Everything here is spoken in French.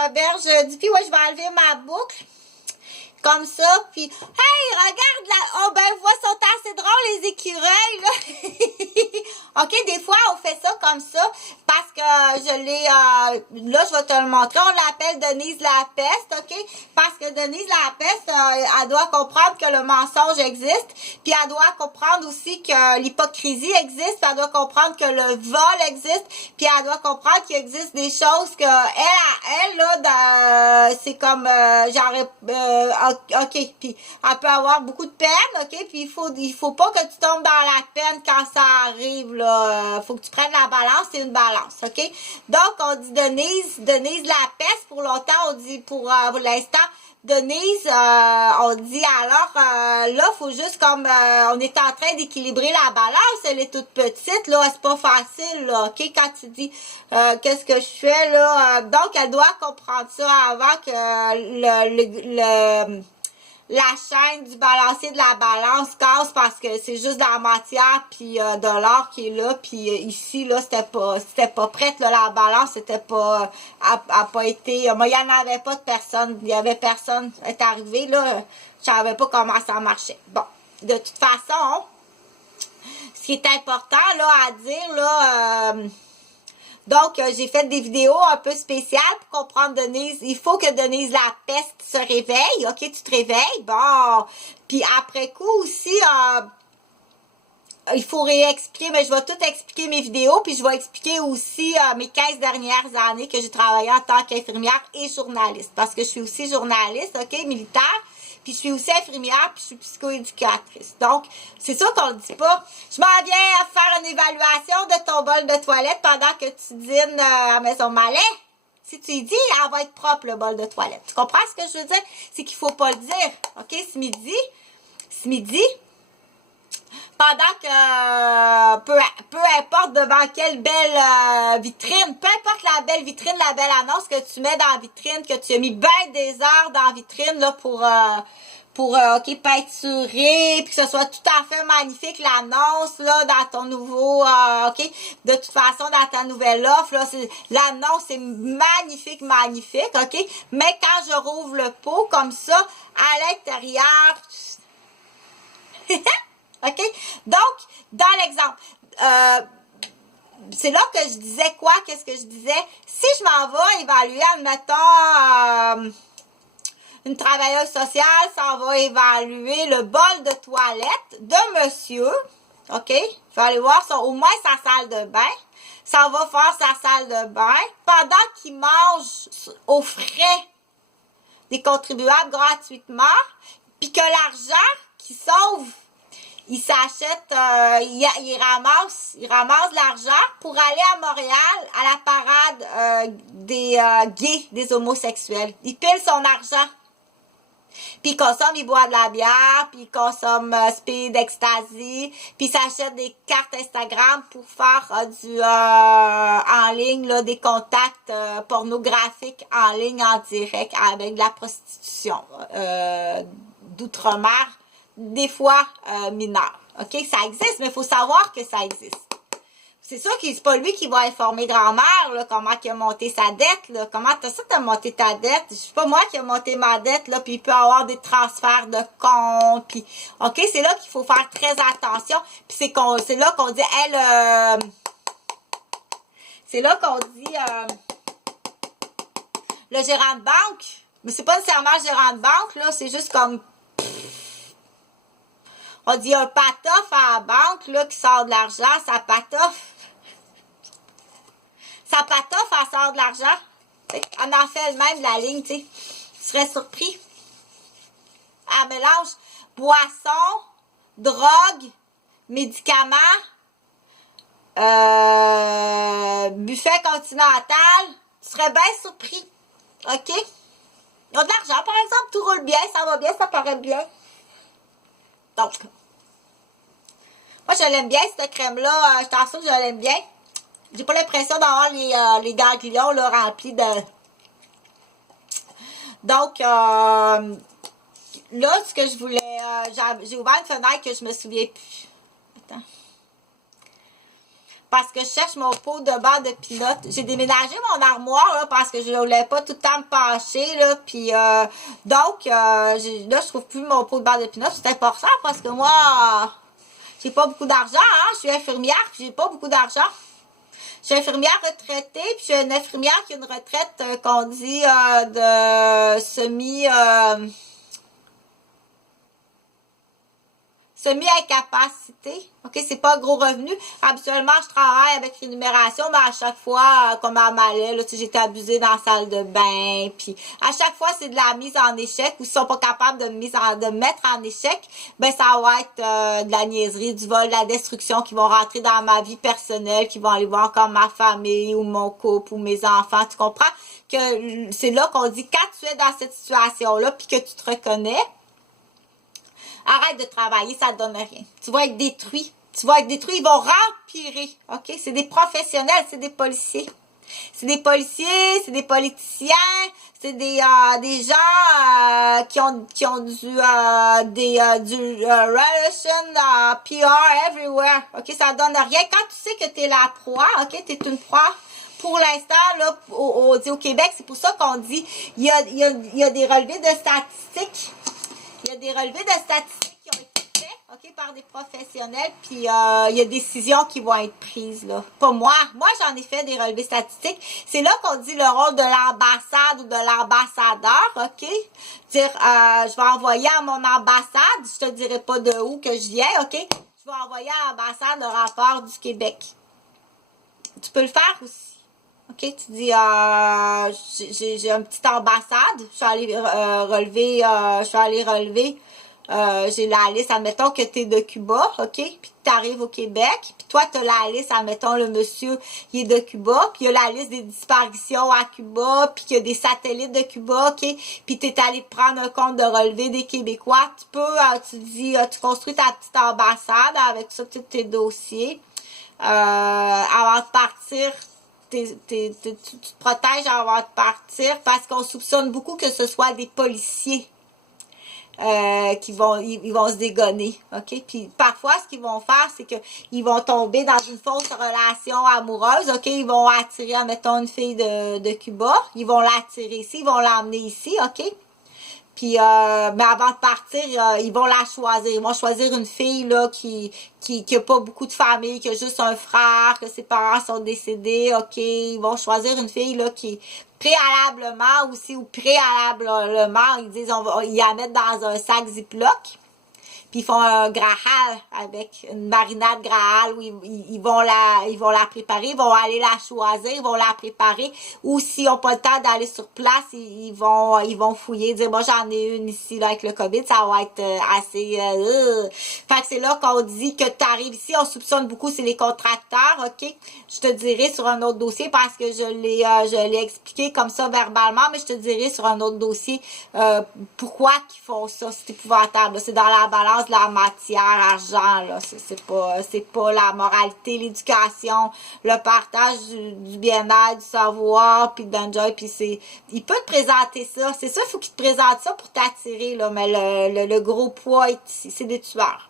Roberge dit, puis ouais, je vais enlever ma boucle. Comme ça, puis hey, regarde là, oh ben vois, sont assez drôles les écureuils là. OK, des fois on fait ça comme ça parce que je l'ai là je vais te le montrer, on l'appelle Denise la peste, OK? Parce que Denise la peste elle doit comprendre que le mensonge existe, puis elle doit comprendre aussi que l'hypocrisie existe, puis elle doit comprendre que le vol existe, puis elle doit comprendre qu'il existe des choses que elle là c'est comme genre OK, puis elle peut avoir beaucoup de peine, OK, puis il faut pas que tu tombes dans la peine quand ça arrive, là, faut que tu prennes la balance, c'est une balance, OK, donc on dit Denise la peste, pour longtemps, on dit pour l'instant, Denise, on dit alors, là, faut juste comme, on est en train d'équilibrer la balance, elle est toute petite, là, c'est pas facile, là, OK, quand tu dis, qu'est-ce que je fais, là, donc elle doit comprendre ça avant que la chaîne du balancier de la balance casse parce que c'est juste de la matière puis de l'or qui est là, puis ici là c'était pas prête là, la balance c'était pas a pas été moi il y en avait pas de personne, il y avait personne est arrivé là, je savais pas comment ça marchait. Bon, de toute façon, ce qui est important là à dire là donc, j'ai fait des vidéos un peu spéciales pour comprendre Denise. Il faut que Denise la peste se réveille. OK, tu te réveilles. Bon. Puis après coup aussi, il faut réexpliquer, mais je vais tout expliquer mes vidéos, puis je vais expliquer aussi mes 15 dernières années que j'ai travaillé en tant qu'infirmière et journaliste. Parce que je suis aussi journaliste, OK, militaire. Puis je suis aussi infirmière, puis je suis psychoéducatrice. Donc, c'est ça qu'on le dit pas. Je m'en viens faire une évaluation de ton bol de toilette pendant que tu dînes à Maison Malais. Si tu y dis, elle va être propre, le bol de toilette. Tu comprends ce que je veux dire? C'est qu'il faut pas le dire. OK? Ce midi, pendant que, peu importe devant quelle belle vitrine, peu importe la belle vitrine, la belle annonce que tu mets dans la vitrine, que tu as mis bien des heures dans la vitrine là, pour OK, peinturer, puis que ce soit tout à fait magnifique, l'annonce, là, dans ton nouveau, OK, de toute façon, dans ta nouvelle offre, là, l'annonce est magnifique, magnifique, OK, mais quand je rouvre le pot, comme ça, à l'intérieur, OK? Donc, dans l'exemple, c'est là que je disais quoi? Qu'est-ce que je disais? Si je m'en vais évaluer, admettons, une travailleuse sociale, ça va évaluer le bol de toilette de monsieur, OK? Il va aller voir au moins sa salle de bain. Ça va faire sa salle de bain pendant qu'il mange aux frais des contribuables gratuitement, puis que l'argent qu'il sauve, il s'achète, il ramasse l'argent pour aller à Montréal à la parade des gays, des homosexuels. Il pile son argent. Puis il consomme, il boit de la bière, puis il consomme Speed, Ecstasy, puis il s'achète des cartes Instagram pour faire en ligne, là, des contacts pornographiques en ligne, en direct, avec de la prostitution d'outre-mer, des fois mineure. OK? Ça existe, mais il faut savoir que ça existe. C'est sûr que c'est pas lui qui va informer grand-mère, là, comment il a monté sa dette, là. Comment t'as monté ta dette? C'est pas moi qui a monté ma dette, là, puis il peut avoir des transferts de compte, puis, OK, c'est là qu'il faut faire très attention, puis c'est là qu'on dit, c'est là qu'on dit, le gérant de banque, mais c'est pas nécessairement le gérant de banque, là, c'est juste comme, on dit un patoff à la banque, là, qui sort de l'argent, ça patoff. Sa patoff, elle sort de l'argent. On en fait elle-même la ligne, tu sais. Tu serais surpris. Elle mélange boisson, drogue, médicaments, buffet continental. Tu serais bien surpris. OK? Ils ont de l'argent, par exemple. Tout roule bien, ça va bien, ça paraît bien. Donc, moi, je l'aime bien, cette crème-là. Je t'assure que je l'aime bien. J'ai pas l'impression d'avoir les ganglions là, remplis de... Donc, là, ce que je voulais... j'ai ouvert une fenêtre que je me souviens plus. Attends. parce que je cherche mon pot de beurre de pinot. J'ai déménagé mon armoire, là, parce que je voulais pas tout le temps me pencher, là, puis donc, là, je trouve plus mon pot de beurre de pinot. C'est important, parce que moi, j'ai pas beaucoup d'argent, hein, je suis infirmière, puis j'ai pas beaucoup d'argent. Je suis infirmière retraitée, puis je suis une infirmière qui a une retraite qu'on dit de semi-incapacité. OK, c'est pas un gros revenu. Habituellement, je travaille avec rémunération, mais à chaque fois, comme à Malais, là, tu sais, j'étais abusée dans la salle de bain, puis à chaque fois, c'est de la mise en échec, ou s'ils sont pas capables de me mettre en échec, ben ça va être de la niaiserie, du vol, de la destruction qui vont rentrer dans ma vie personnelle, qui vont aller voir comme ma famille, ou mon couple, ou mes enfants, tu comprends? Que c'est là qu'on dit, quand tu es dans cette situation-là, puis que tu te reconnais, arrête de travailler, ça ne donne rien. Tu vas être détruit. Tu vas être détruit, ils vont rempirer. OK? C'est des professionnels, c'est des policiers. C'est des policiers, c'est des politiciens, c'est des gens qui ont du relation PR everywhere. OK? Ça donne rien. Quand tu sais que tu es la proie, OK? Tu es une proie. Pour l'instant, là, au Québec, c'est pour ça qu'on dit il y a des relevés de statistiques. Il y a des relevés de statistiques qui ont été faits, OK, par des professionnels, puis il y a des décisions qui vont être prises, là. Pas moi. Moi, j'en ai fait des relevés statistiques. C'est là qu'on dit le rôle de l'ambassade ou de l'ambassadeur, OK? Dire, je vais envoyer à mon ambassade, je te dirai pas de où que je viens, OK? Je vais envoyer à l'ambassade le rapport du Québec. Tu peux le faire aussi. OK, tu dis, j'ai une petite ambassade, je suis allée relever, j'ai la liste, admettons que tu es de Cuba, OK, puis tu arrives au Québec, puis toi, tu as la liste, admettons, le monsieur, il est de Cuba, puis il y a la liste des disparitions à Cuba, puis qu'il y a des satellites de Cuba, OK, puis tu es allé prendre un compte de relevé des Québécois, tu peux, tu dis, tu construis ta petite ambassade avec ça, tous tes dossiers, avant de partir. Tu te protèges avant de partir parce qu'on soupçonne beaucoup que ce soit des policiers ils vont se dégonner, OK? Puis parfois, ce qu'ils vont faire, c'est qu'ils vont tomber dans une fausse relation amoureuse, OK? Ils vont attirer, mettons, une fille de Cuba, ils vont l'attirer ici, ils vont l'emmener ici, OK? Puis, mais avant de partir, ils vont la choisir. Ils vont choisir une fille là qui a pas beaucoup de famille, qui a juste un frère, que ses parents sont décédés. OK, ils vont choisir une fille là qui préalablement aussi ou préalablement, ils disent ils la mettent dans un sac Ziploc. Puis ils font un Graal avec une marinade Graal où ils vont la préparer, ils vont aller la choisir, ils vont la préparer. Ou s'ils n'ont pas le temps d'aller sur place, ils vont fouiller, dire moi j'en ai une ici là avec le COVID, ça va être assez Fait que c'est là qu'on dit que tu arrives ici, on soupçonne beaucoup, c'est les contracteurs, OK? Je te dirai sur un autre dossier parce que je l'ai expliqué comme ça verbalement, mais je te dirai sur un autre dossier pourquoi qu'ils font ça, c'est épouvantable. C'est dans la balance de la matière, argent, là. C'est pas la moralité, l'éducation, le partage du bien-être, du savoir, puis d'enjoy, puis il peut te présenter ça. C'est ça, il faut qu'il te présente ça pour t'attirer, là, mais le gros poids est ici, c'est des tueurs.